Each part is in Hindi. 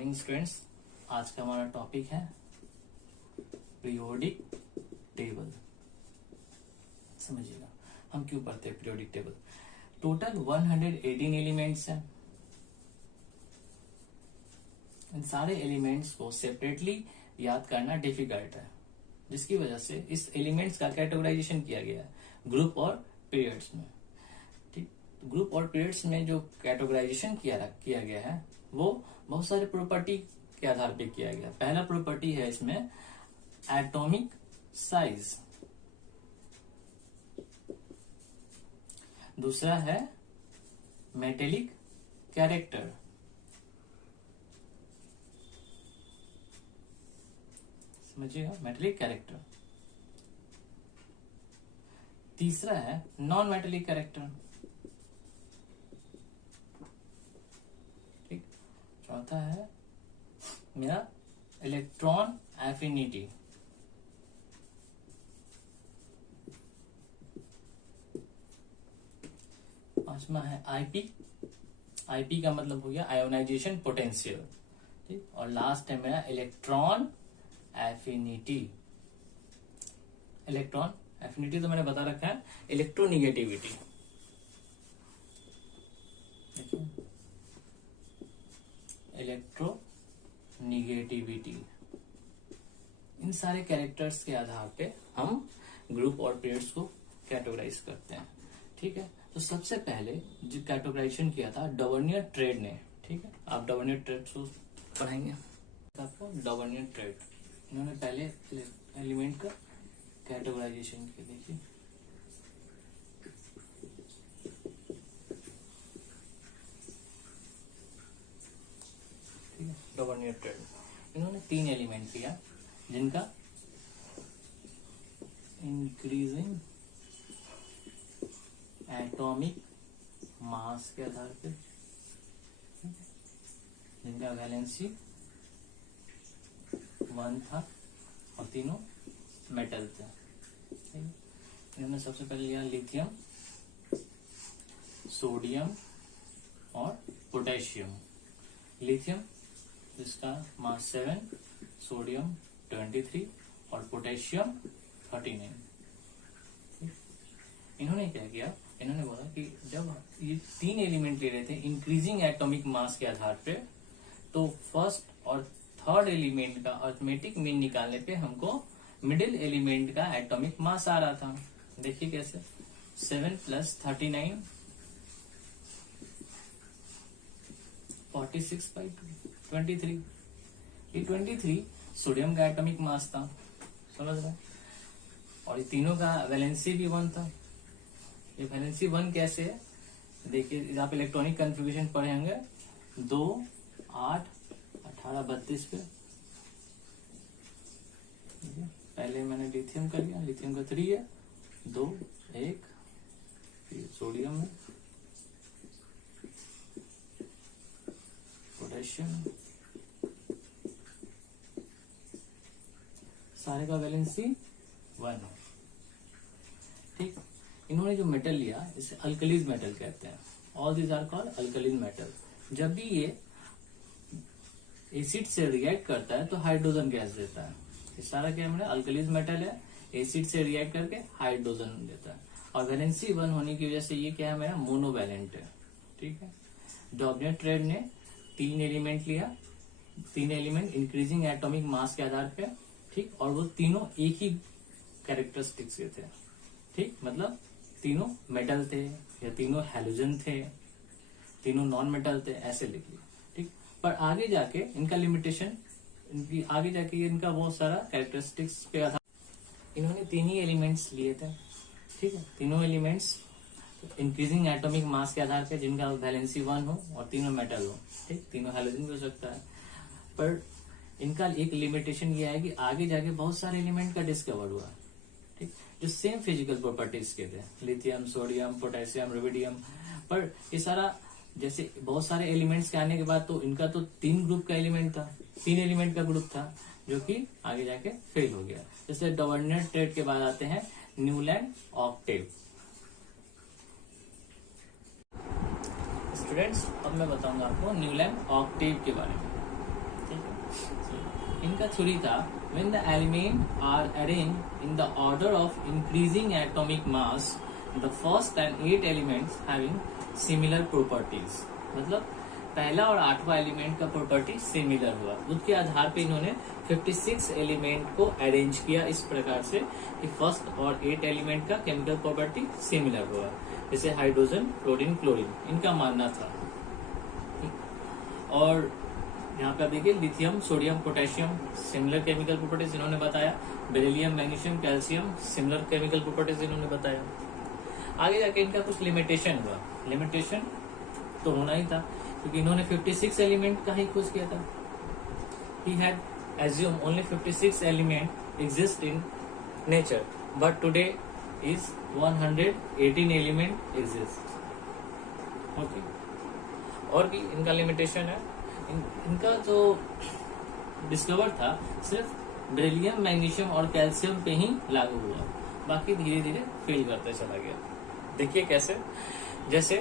Morning students. आज का हमारा टॉपिक है पीरियोडिक टेबल। समझिएगा हम क्यों पढ़ते हैं पीरियोडिक टेबल। टोटल 118 एलिमेंट्स हैं। इन सारे एलिमेंट्स को सेपरेटली याद करना डिफिकल्ट है, जिसकी वजह से इस एलिमेंट्स का कैटेगराइजेशन किया गया है ग्रुप और पीरियड्स में। ठीक, ग्रुप और पीरियड्स में जो कैटेगराइजेशन किया गया है वो बहुत सारे प्रॉपर्टी के आधार पे किया गया। पहला प्रॉपर्टी है इसमें एटॉमिक साइज, दूसरा है मेटेलिक कैरेक्टर, समझिएगा मेटेलिक कैरेक्टर, तीसरा है नॉन मेटेलिक कैरेक्टर, ठीक, चौथा है मेरा इलेक्ट्रॉन एफिनिटी, पांचवा है आईपी। आईपी का मतलब हो गया आयोनाइजेशन पोटेंशियल, ठीक, और लास्ट है मेरा इलेक्ट्रॉन एफिनिटी। इलेक्ट्रॉन एफिनिटी तो मैंने बता रखा है, इलेक्ट्रोनिगेटिविटी, देखिए इलेक्ट्रोनिगेटिविटी। इन सारे कैरेक्टर्स के आधार पे हम ग्रुप और पीरियड्स को कैटेगराइज करते हैं। ठीक है, तो सबसे पहले जो कैटेगराइजेशन किया था डवर्नियर ट्रेड ने, ठीक है, आप डवर्नियर ट्रेड को पढ़ाएंगे आपको। डवर्नियर ट्रेड इन्होंने पहले एलिमेंट का कैटेगराइजेशन किया। देखिए ठीक है, डवर्नियर ट्रेड इन्होंने 3 एलिमेंट लिया जिनका इंक्रीजिंग एटॉमिक मास के आधार पे, जिनका वैलेंसी 1 था और तीनों मेटल थे। इन्होंने सबसे पहले लिया लिथियम, सोडियम और पोटेशियम। लिथियम जिसका मास 7, सोडियम 23 और पोटेशियम 39। इन्होंने क्या किया, इन्होंने बोला कि जब ये 3 एलिमेंट ले रहे थे इंक्रीजिंग एटॉमिक मास के आधार पे, तो फर्स्ट और थर्ड एलिमेंट का अरिथमेटिक मीन निकालने पे हमको मिडिल एलिमेंट का एटॉमिक मास आ रहा था। देखिए कैसे, 7 + 39 46/23। ये 23 सोडियम का एटॉमिक मास था, समझ रहे, और ये तीनों का वैलेंसी भी 1 था। ये वैलेंसी 1 कैसे है, देखिए आप इलेक्ट्रॉनिक कन्फिग्रेशन पढ़े होंगे 2, 8, 18, 32 पे। पहले मैंने लिथियम कर लिया, लिथियम का 3 है, 2, 1, सोडियम है, पोटेशियम, सारे का वैलेंसी 1 है। ठीक, इन्होंने जो मेटल लिया इसे अल्कलीज मेटल कहते हैं। All these are called alkaline metal. जब भी ये एसिड से रिएक्ट करता है तो हाइड्रोजन गैस देता है। ये सारा क्या है, अल्कलीज मेटल है, एसिड से रिएक्ट करके हाइड्रोजन देता है, और वैलेंसी 1 होने की वजह से ये क्या है, मेरा मोनोवैलेंट है। ठीक है, डॉर्नियर ट्रेड ने 3 एलिमेंट लिया, 3 एलिमेंट इंक्रीजिंग एटॉमिक मास के आधार पे, ठीक, और वो तीनों एक ही कैरेक्टरिस्टिक्स के थे। ठीक, मतलब तीनों मेटल थे या तीनों हैलोजन थे, तीनों नॉन मेटल थे, ऐसे लिख लिया। ठीक, पर आगे जाके इनका लिमिटेशन, इनकी आगे जाके इनका बहुत सारा कैरेक्टरिस्टिक्स पे आधार इन्होंने 3 ही एलिमेंट्स लिए थे। ठीक है, तीनों एलिमेंट्स इंक्रीजिंग एटॉमिक मास के आधार पे जिनका वैलेंसी 1 हो और तीनों मेटल हो। ठीक, तीनों हैलोजन भी हो सकता है, पर इनका एक लिमिटेशन ये है कि आगे जाके बहुत सारे एलिमेंट का डिस्कवर हुआ, ठीक, जो सेम फिजिकल प्रॉपर्टीज के थे, लिथियम, सोडियम, पोटेशियम, रुबिडियम। पर ये सारा जैसे बहुत सारे एलिमेंट्स के आने के बाद तो इनका तो 3 ग्रुप का एलिमेंट था, 3 एलिमेंट का ग्रुप था, जो कि आगे जाके फेल हो गया। जैसे डवर्नियर ट्रेड के बाद आते हैं न्यूलैंड ऑक्टेव। स्टूडेंट्स अब मैं बताऊंगा आपको न्यूलैंड ऑक्टेव के बारे में। इनका थ्योरी था when the element are arranged in the order of increasing atomic mass, the first and 8 elements having similar properties. मतलब पहला और 8वां एलिमेंट का प्रॉपर्टी सिमिलर हुआ, उसके आधार पे इन्होंने 56 एलिमेंट को अरेंज किया इस प्रकार से कि फर्स्ट और 8 एलिमेंट का केमिकल प्रॉपर्टी सिमिलर हुआ, जैसे हाइड्रोजन, फ्लोरीन, क्लोरीन, इनका मानना था। और यहाँ पर देखिए lithium, sodium, potassium similar chemical properties इन्होंने बताया, beryllium, magnesium, calcium similar chemical properties इन्होंने बताया। आगे जाके इनका कुछ लिमिटेशन हुआ, लिमिटेशन तो होना ही था क्योंकि इन्होंने 56 एलिमेंट का ही खोज किया था। He had assumed only 56 element exist in nature, but today is 118 element exist. Okay. और भी इनका लिमिटेशन है, इनका जो डिस्कवर था सिर्फ बेरिलियम, मैग्नीशियम और कैल्शियम पे ही लागू हुआ, बाकी धीरे धीरे फेल करते चला गया। देखिए कैसे, जैसे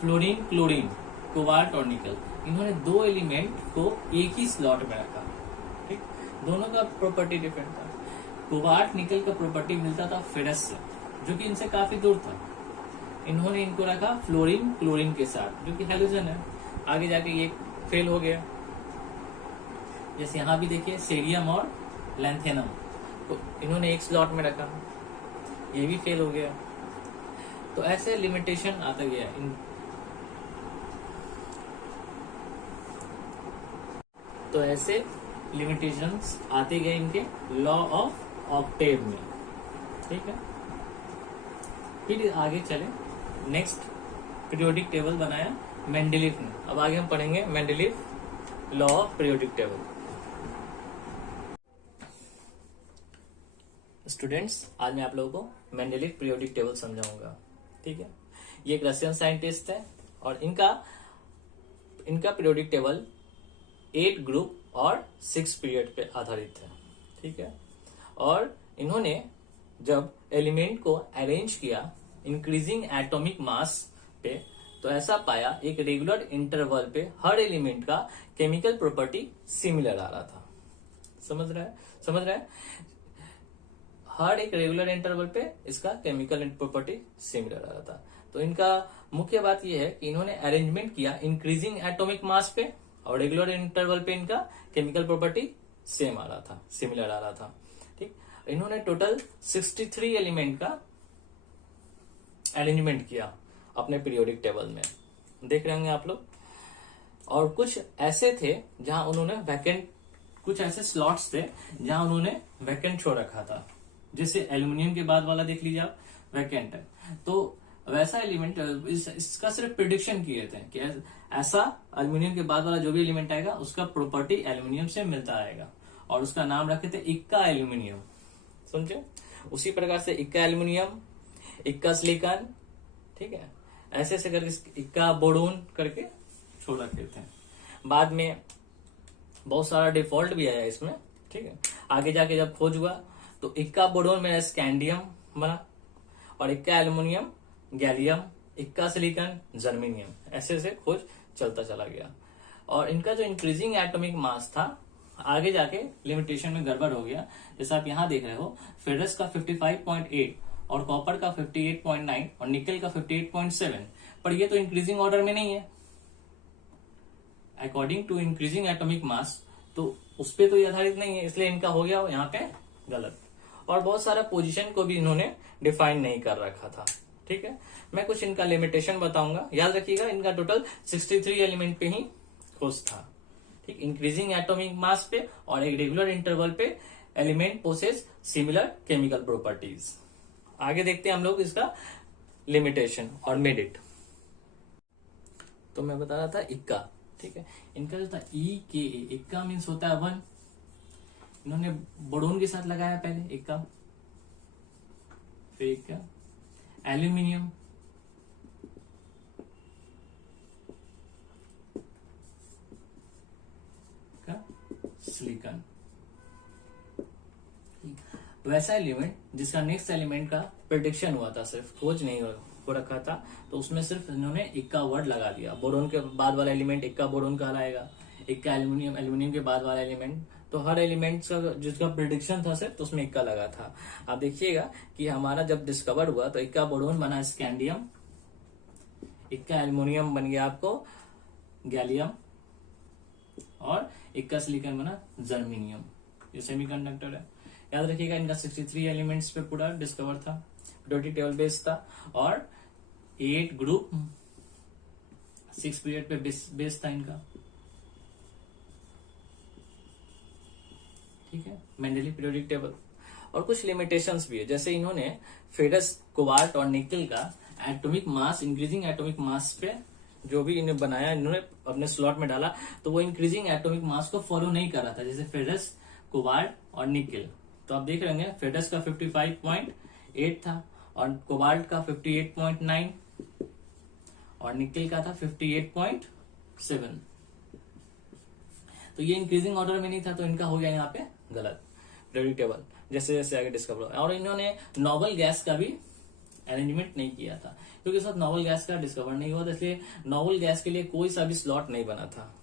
फ्लोरीन, क्लोरीन, कोबाल्ट और निकल, इन्होंने 2 एलिमेंट को एक ही स्लॉट में रखा, ठीक, दोनों का प्रॉपर्टी डिफरेंट था। कोबाल्ट, निकल का प्रॉपर्टी मिलता था फेरस से, जो कि इनसे काफी दूर था, इन्होंने इनको रखा फ्लोरीन, क्लोरीन के साथ, जो कि हैलोजन है। आगे जाके ये फेल हो गया। जैसे यहाँ भी देखिए सेरियम और लैंथेनम तो इन्होंने एक स्लॉट में रखा, ये भी फेल हो गया। तो ऐसे लिमिटेशन आता गया तो ऐसे लिमिटेशंस आते गए इनके लॉ ऑफ ऑक्टेव में, ठीक है। फिर आगे चले, नेक्स्ट पीरियोडिक टेबल बनाया मेंडलीफ ने। अब आगे हम पढ़ेंगे Mendeleev law of periodic table. Students, आज मैं आप लोगों को मेंडलीफ पीरियोडिक टेबल समझाऊंगा, ठीक है। ये एक रशियन साइंटिस्ट है और इनका पीरियोडिक टेबल 8 ग्रुप और 6 पीरियड पे आधारित है, ठीक है। और इन्होंने जब एलिमेंट को अरेंज किया इंक्रीजिंग एटॉमिक मास पे, तो ऐसा पाया एक रेगुलर इंटरवल पे हर एलिमेंट का केमिकल प्रॉपर्टी सिमिलर आ रहा था। समझ रहा है? हर एक रेगुलर इंटरवल पे इसका केमिकल प्रॉपर्टी सिमिलर आ रहा था। तो इनका मुख्य बात यह है कि इन्होंने अरेंजमेंट किया इंक्रीजिंग एटॉमिक मास पे और रेगुलर इंटरवल पे इनका केमिकल प्रॉपर्टी सेम आ रहा था, सिमिलर आ रहा था, ठीक। इन्होंने टोटल 63 एलिमेंट का अरेंजमेंट किया अपने पीरियोडिक टेबल में, देख रहे होंगे आप लोग। और कुछ ऐसे थे जहां उन्होंने वैकेंट, कुछ ऐसे स्लॉट्स थे जहां उन्होंने वैकेंट छोड़ रखा था, जैसे एल्यूमिनियम के बाद वाला देख लीजिए आप, वैकेंट है। तो वैसा एलिमेंट इसका सिर्फ प्रिडिक्शन किए थे कि ऐसा एल्यूमिनियम के बाद वाला जो भी एलिमेंट आएगा उसका प्रॉपर्टी एल्यूमिनियम से मिलता आएगा, और उसका नाम रखे थे इक्का एल्यूमिनियम। समझे? उसी प्रकार से इक्का एल्यूमिनियम, इक्का सिलिकॉन, ठीक है, ऐसे ऐसे करके इक्का बोरोन करके छोड़ रखे थे। बाद में बहुत सारा डिफॉल्ट भी आया इसमें, ठीक है। आगे जाके जब खोज हुआ तो इक्का बोरोन में स्कैंडियम बना, और इक्का एल्यूमिनियम गैलियम, इक्का सिलिकॉन जर्मेनियम, ऐसे ऐसे खोज चलता चला गया। और इनका जो इंक्रीजिंग एटॉमिक मास था आगे जाके लिमिटेशन में गड़बड़ हो गया। जैसे आप यहाँ देख रहे हो, फेरस का 55.8 और कॉपर का 58.9 और निकल का 58.7, पर ये तो इंक्रीजिंग ऑर्डर में नहीं है according to increasing atomic mass, तो उस पर तो ये आधारित नहीं है, इसलिए इनका हो गया यहाँ पे गलत। और बहुत सारा पोजीशन को भी इन्होंने डिफाइन नहीं कर रखा था, ठीक है। मैं कुछ इनका लिमिटेशन बताऊंगा, याद रखिएगा। इनका टोटल 63 एलिमेंट पे ही खोज था, ठीक। इंक्रीजिंग एटॉमिक मास पे और एक रेगुलर इंटरवल पे element possess similar chemical properties. आगे देखते हैं हम लोग इसका लिमिटेशन और मेडिट। तो मैं बता रहा था इक्का, ठीक है। इनका जो था EKA, इक्का मीन्स होता है 1, इन्होंने बोरोन के साथ लगाया पहले इक्का, फिर इक्का एल्यूमिनियम, का सिलिकॉन। वैसा एलिमेंट जिसका नेक्स्ट एलिमेंट का प्रेडिक्शन हुआ था, सिर्फ खोज नहीं हो रखा था, तो उसमें सिर्फ इन्होंने इक्का वर्ड लगा दिया। बोरोन के बाद वाला एलिमेंट इक्का बोरोन कहलाएगा, इक्का एल्यूमिनियम, एल्यूमिनियम के बाद वाला एलिमेंट, तो हर एलिमेंट का जिसका प्रिडिक्शन था सर तो उसमें इक्का लगा था। आप देखिएगा कि हमारा जब डिस्कवर हुआ तो इक्का बोरोन बना स्कैंडियम, इक्का एल्यूमिनियम बन गया आपको गैलियम, और इक्का सिलिकॉन बना जर्मेनियम। ये सेमीकंडक्टर है, याद रखिएगा। इनका 63 एलिमेंट्स पे पूरा डिस्कवर था, पीरियोडिक टेबल बेस्ड था, और 8 ग्रुप 6 पीरियड पे बेस्ड था इनका, ठीक है, मेंडली पीरियोडिक टेबल। और कुछ लिमिटेशंस भी है, जैसे इन्होंने फेरस, कोबाल्ट और निकल का एटॉमिक मास, इंक्रीजिंग एटॉमिक मास पे जो भी इन्हें बनाया, इन्होंने अपने स्लॉट में डाला, तो वो इंक्रीजिंग एटॉमिक मास को फॉलो नहीं कर रहा था, जैसे फेरस, कोबाल्ट और निकल। तो आप देख रहे होंगे फेरस का 55.8 था, और कोबाल्ट का 58.9, और निकल का था 58.7। तो ये इंक्रीजिंग ऑर्डर में नहीं था, तो इनका हो गया यहाँ पे गलत पीरियोडिक टेबल, जैसे जैसे आगे डिस्कवर हुआ। और इन्होंने नोबल गैस का भी अरेंजमेंट नहीं किया था, क्योंकि इस वक्त नोबल गैस का डिस्कवर नहीं हुआ था, इसलिए नोबल गैस के लिए कोई सा भी स्लॉट नहीं बना था,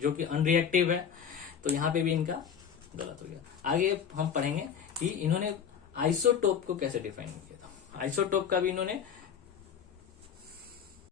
जो कि अनरिएक्टिव है। तो यहाँ पे भी इनका गलत हो गया। आगे हम पढ़ेंगे कि इन्होंने आइसोटोप को कैसे डिफाइन किया था। आइसोटोप का भी इन्होंने